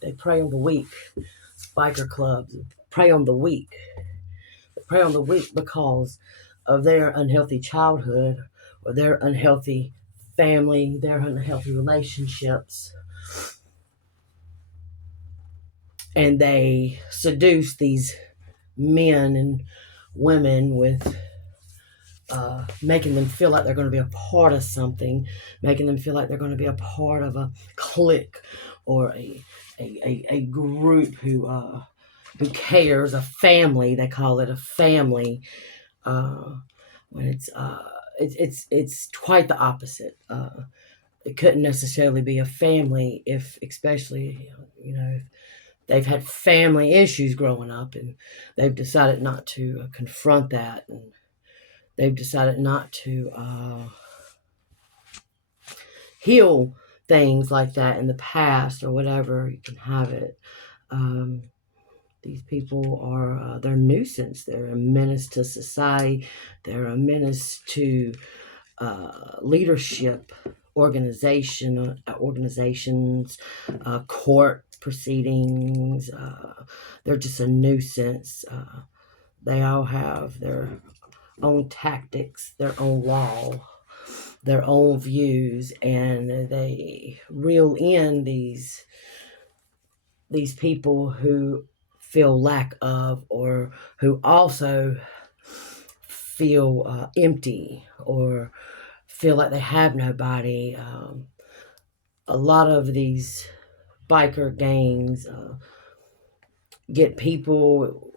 They prey on the weak. Biker clubs prey on the weak. They prey on the weak because of their unhealthy childhood or their unhealthy family, their unhealthy relationships. And they seduce these men and women with making them feel like they're going to be a part of something, making them feel like they're going to be a part of a clique or a group who cares, a family. They call it a family, when it's quite the opposite. It couldn't necessarily be a family if, especially, if they've had family issues growing up and they've decided not to confront that, and they've decided not to heal things like that in the past or whatever. You can have it. These people are they're a nuisance. They're a menace to society. They're a menace to leadership, organizations, court proceedings. They're just a nuisance. They all have their own tactics, their own law, their own views, and they reel in these people who feel lack of, or who also feel empty, or feel like they have nobody. A lot of these biker gangs get people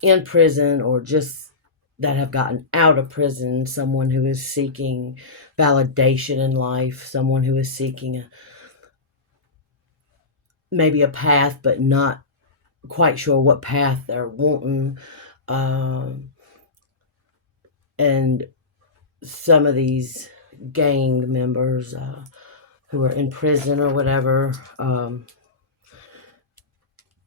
in prison, or just that have gotten out of prison, someone who is seeking validation in life, someone who is seeking maybe a path, but not quite sure what path they're wanting. And some of these gang members who are in prison or whatever,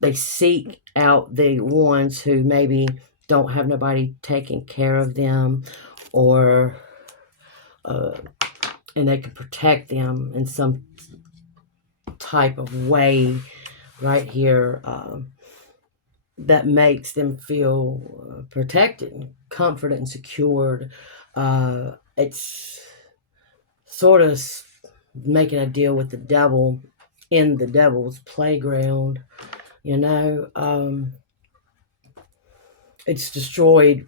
they seek out the ones who maybe don't have nobody taking care of them, or and they can protect them in some type of way right here, that makes them feel protected, comforted, and secured. It's sort of making a deal with the devil in the devil's playground. It's destroyed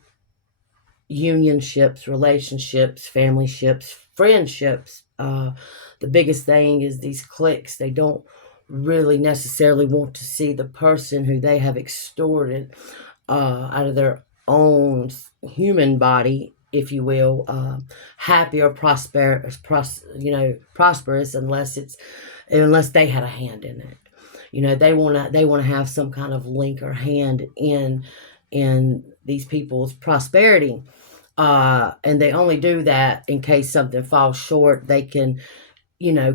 unionships, relationships, family ships, friendships. The biggest thing is these cliques. They don't really necessarily want to see the person who they have extorted out of their own human body, if you will, happy or prosperous, unless they had a hand in it. They want to have some kind of link or hand in these people's prosperity. And they only do that in case something falls short. They can,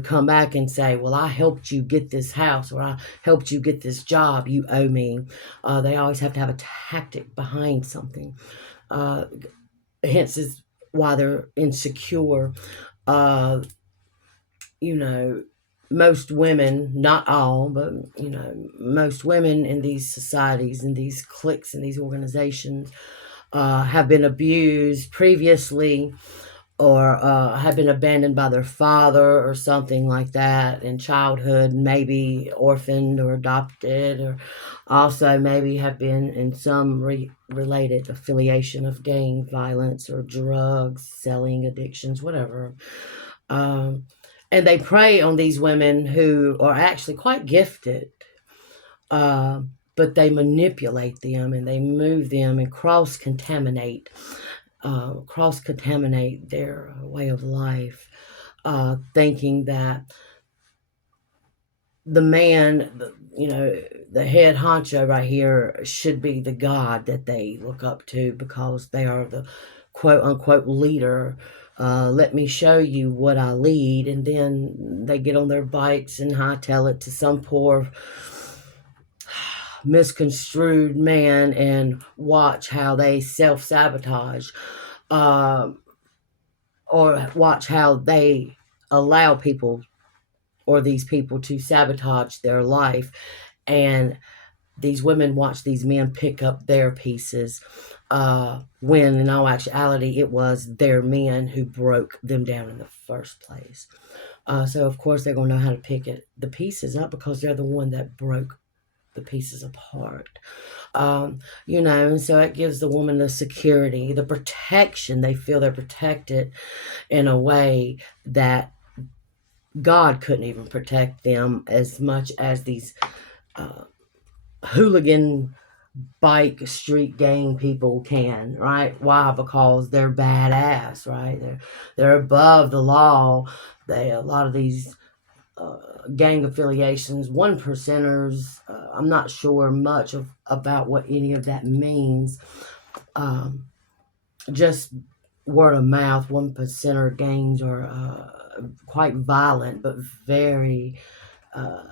come back and say, well, I helped you get this house, or I helped you get this job, you owe me. They always have to have a tactic behind something. Hence is why they're insecure. Most women, not all, but, most women in these societies, in these cliques, in these organizations, have been abused previously, or have been abandoned by their father or something like that in childhood, maybe orphaned or adopted, or also maybe have been in some related affiliation of gang violence or drugs, selling, addictions, whatever. And they prey on these women who are actually quite gifted, but they manipulate them, and they move them and cross-contaminate their way of life, thinking that the man, the head honcho right here should be the God that they look up to, because they are the quote-unquote leader. Let me show you what I lead. And then they get on their bikes and hightail it to some poor misconstrued man and watch how they self-sabotage, or watch how they allow people or these people to sabotage their life. And these women watch these men pick up their pieces, when in all actuality it was their men who broke them down in the first place. So of course they're going to know how to pick the pieces up, because they're the one that broke the pieces apart. And so it gives the woman the security, the protection. They feel they're protected in a way that God couldn't even protect them as much as these uh, hooligan bike street gang people can, right? Why? Because they're badass, right? They're above the law. A lot of these uh, gang affiliations, one percenters. I'm not sure much about what any of that means. Um, just word of mouth, one percenter gangs are quite violent, but very uh,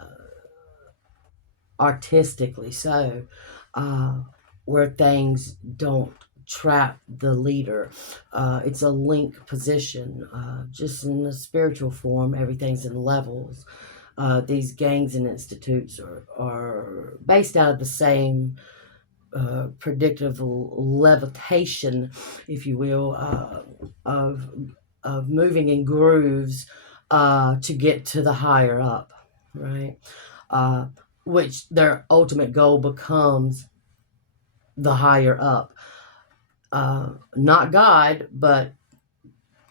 artistically so, uh, where things don't trap the leader. It's a link position, just in the spiritual form. Everything's in levels. These gangs and institutes are based out of the same predictive levitation, if you will, of moving in grooves to get to the higher up, right? Uh, which their ultimate goal becomes the higher up. Not God, but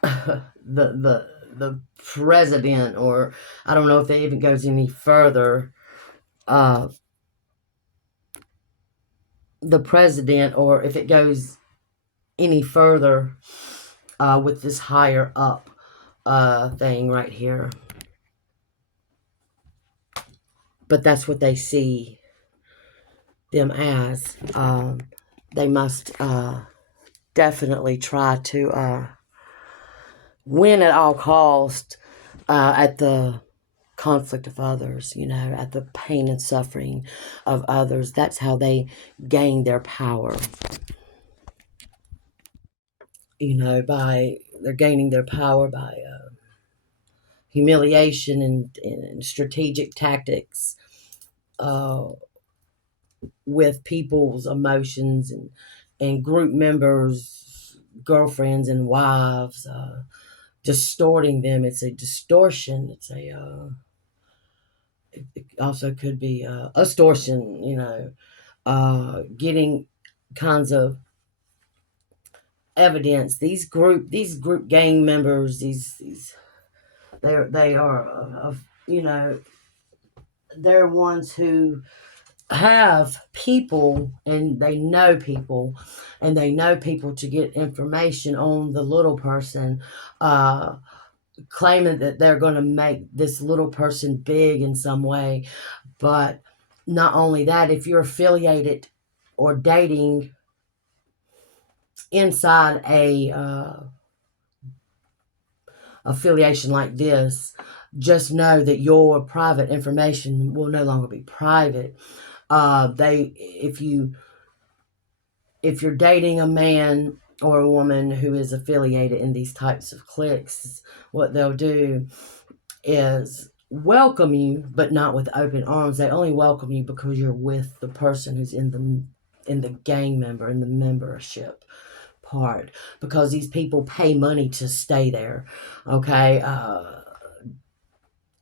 the president, or I don't know if it even goes any further. Uh, the president, or if it goes any further with this higher up thing right here. But that's what they see them as. They must definitely try to win at all cost, at the conflict of others, at the pain and suffering of others. That's how they gain their power. By they're gaining their power by humiliation and strategic tactics, uh, with people's emotions and group members, girlfriends and wives, distorting them. It's a distortion. It also could be extortion. Getting kinds of evidence. These group gang members. These they are they're ones who have people, and they know people to get information on the little person, uh, claiming that they're going to make this little person big in some way. But not only that, if you're affiliated or dating inside a affiliation like this, just know that your private information will no longer be private. They if you're dating a man or a woman who is affiliated in these types of cliques, what they'll do is welcome you, but not with open arms. They only welcome you because you're with the person who's in the gang member, in the membership part, because these people pay money to stay there. Okay.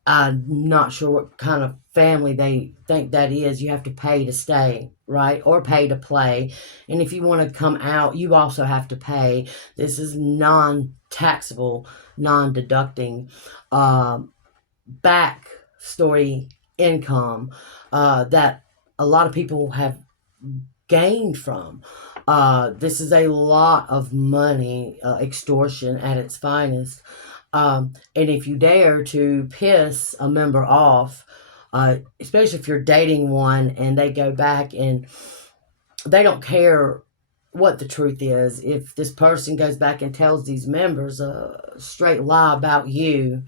I'm not sure what kind of family they think that is. You have to pay to stay, right? Or pay to play. And if you want to come out, you also have to pay. This is non taxable, non deducting, back story income that a lot of people have gained from. This is a lot of money, extortion at its finest. And if you dare to piss a member off, especially if you're dating one and they go back and they don't care what the truth is, if this person goes back and tells these members a straight lie about you,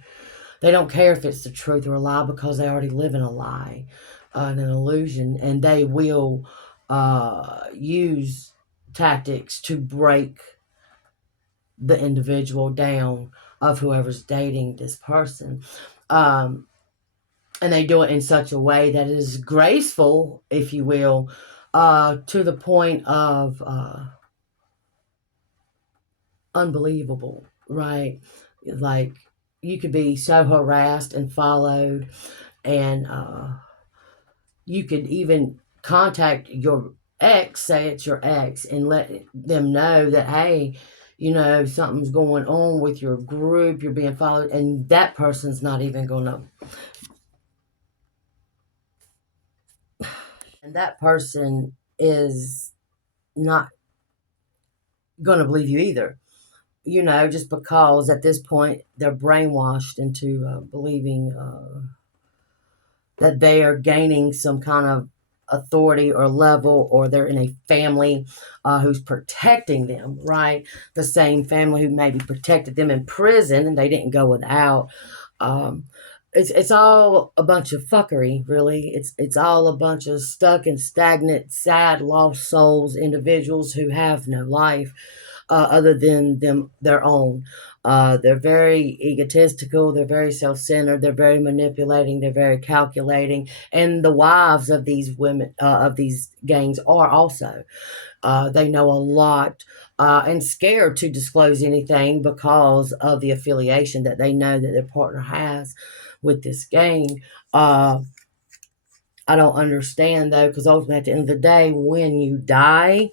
they don't care if it's the truth or a lie, because they already live in a lie, and an illusion, and they will use tactics to break the individual down of whoever's dating this person. Um, And they do it in such a way that is graceful, if you will, to the point of unbelievable, right? Like, you could be so harassed and followed, and you could even contact your ex, say it's your ex, and let them know that, hey, something's going on with your group, you're being followed, and that person's not even going to, and that person is not going to believe you either. Just because at this point they're brainwashed into believing that they are gaining some kind of authority or level, or they're in a family who's protecting them, right? The same family who maybe protected them in prison and they didn't go without. Um, it's all a bunch of fuckery, really. It's all a bunch of stuck and stagnant, sad, lost souls, individuals who have no life other than their own. They're very egotistical. They're very self-centered. They're very manipulating. They're very calculating. And the wives of these women, of these gangs, are also. They know a lot and scared to disclose anything because of the affiliation that they know that their partner has with this gang. I don't understand, though, because ultimately at the end of the day, when you die,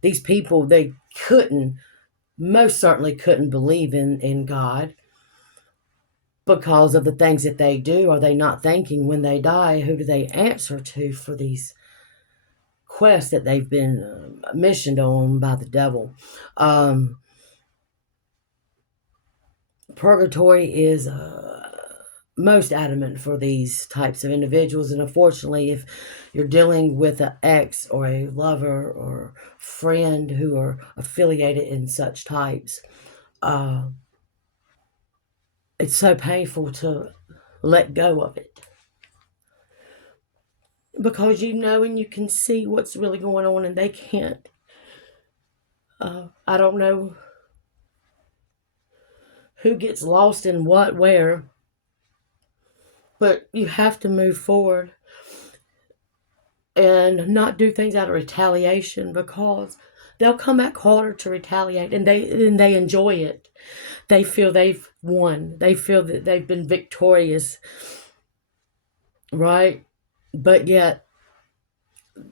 these people, they most certainly couldn't believe in God because of the things that they do. Are they not thinking when they die, who do they answer to for these quests that they've been missioned on by the devil? Purgatory is most adamant for these types of individuals, and unfortunately, if you're dealing with an ex or a lover or friend who are affiliated in such types, it's so painful to let go of it, because and you can see what's really going on, and they can't. I don't know who gets lost in what, where, but you have to move forward and not do things out of retaliation, because they'll come back harder to retaliate, and they enjoy it. They feel they've won. They feel that they've been victorious, right? But yet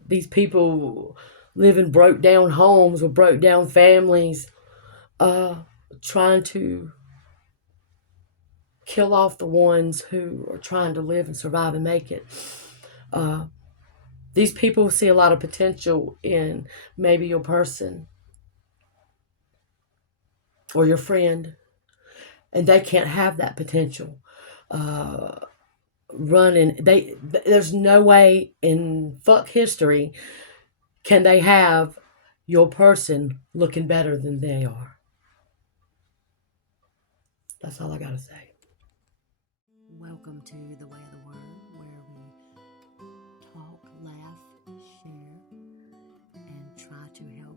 these people live in broke down homes with broke down families, trying to kill off the ones who are trying to live and survive and make it. These people see a lot of potential in maybe your person or your friend, and they can't have that potential. There's no way in fuck history can they have your person looking better than they are. That's all I gotta say. Welcome to the Way of the Word, where we talk, laugh, share, and try to help